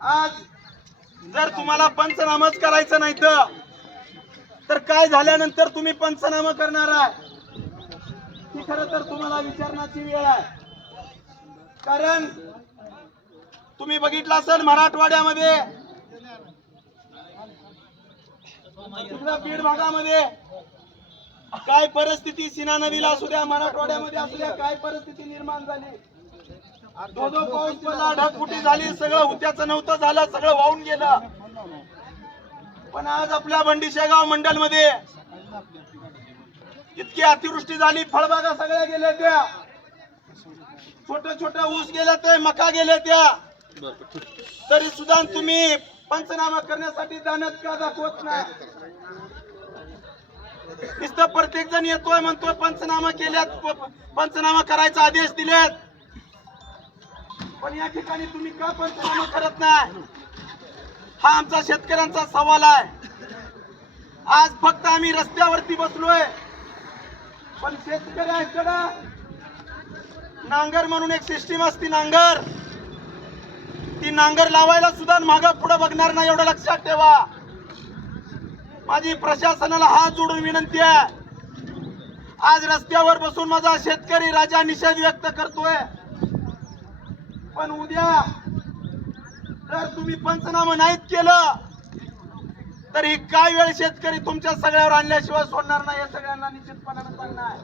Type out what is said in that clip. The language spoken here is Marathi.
आज जर तुम्हाला पंचनामाच करायचं नाही तर काय झाल्यानंतर तुम्ही पंचनामा करणार आहे? ती खरं तर तुम्हाला विचारण्याची वेळ आहे. कारण तुम्ही बघितलं असेल मराठवाड्यामध्ये बीड भागामध्ये काय परिस्थिती सीना नदीला असू द्या मराठवाड्यामध्ये असू द्या काय परिस्थिती निर्माण झाली? दो दो पाऊस पडला झाली सगळं हुत्याचं नव्हतं झालं सगळं वाहून गेलं. पण आज आपल्या बंडी शेगाव मंडलमध्ये इतकी अतिवृष्टी झाली फळबागा सगळ्या गेल्या त्या. छोट छोट ऊस गेल्या ते मका गेल्या त्या. तरी सुद्धा तुम्ही पंचनामा करण्यासाठी जाण्यात का दाखवत नाही? प्रत्येक जण येतोय म्हणतोय पंचनामा केल्यात प- पंचनामा करायचा आदेश दिलेत. पण या ठिकाणी तुम्ही का पंचनामा करत नाही? हा आमचा शेतकऱ्यांचा सवाल आहे. आज फक्त आम्ही रस्त्यावरती बसलोय. पण शेतकऱ्यांकडं नांगर म्हणून एक सिस्टीम असती नांगर. ती नांगर लावायला सुद्धा माग पुढे बघणार नाही एवढं लक्षात ठेवा. माझी प्रशासनाला हात जोडून विनंती आहे. आज रस्त्यावर बसून माझा शेतकरी राजा निषेध व्यक्त करतोय. पण उद्या जर तुम्ही पंचनामा नाहीत केलं तर ही काय वेळ शेतकरी तुमच्या सगळ्यावर आणल्याशिवाय सोडणार नाही हे सगळ्यांना निश्चितपणाने सांगणार.